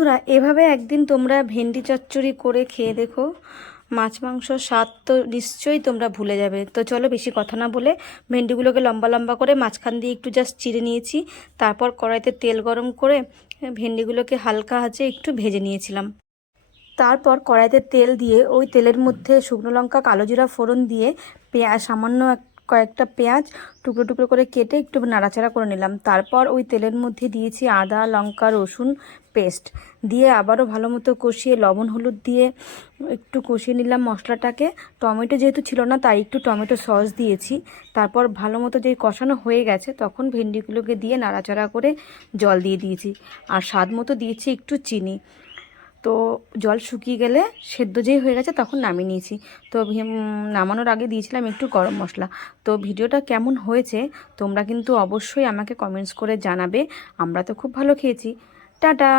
বন্ধুরা, এভাবে একদিন তোমরা ভেন্ডি চচ্চড়ি করে খেয়ে দেখো। মাছ মাংস স্বাদ তো নিশ্চয়ই তোমরা ভুলে যাবে। তো চলো বেশি কথা না বলে ভেন্ডিগুলোকে লম্বা লম্বা করে মাঝখান দিয়ে একটু জাস্ট চিড়ে নিয়েছি। তারপর কড়াইতে তেল গরম করে ভেন্ডিগুলোকে হালকা আঁচে একটু ভেজে নিয়েছিলাম। তারপর কড়াইতে তেল দিয়ে ওই তেলের মধ্যে শুকনো লঙ্কা, কালো জিরা ফোড়ন দিয়ে পেঁয়াজ, সামান্য কয়েকটা পেঁয়াজ টুকরো টুকরো করে কেটে একটু নাড়াচাড়া করে নিলাম। তারপর ওই তেলের মধ্যে দিয়েছি আদা, লঙ্কা, রসুন পেস্ট দিয়ে আবারও ভালো মতো কষিয়ে লবণ হলুদ দিয়ে একটু কষিয়ে নিলাম মশলাটাকে। টমেটো যেহেতু ছিল না তাই একটু টমেটো সস দিয়েছি। তারপর ভালো মতো যেই কষানো হয়ে গেছে তখন ভেন্ডিগুলোকে দিয়ে নাড়াচাড়া করে জল দিয়ে দিয়েছি। আর স্বাদ মতো দিয়েছি একটু চিনি। তো জল শুকিয়ে গেলে সেদ্ধ যেই হয়ে গেছে তখন নামিয়ে নিয়েছি। তো নামানোর আগে দিয়েছিলাম একটু গরম মশলা। তো ভিডিওটা কেমন হয়েছে তোমরা কিন্তু অবশ্যই আমাকে কমেন্টস করে জানাবে। আমরা তো খুব ভালো খেয়েছি। টাটা।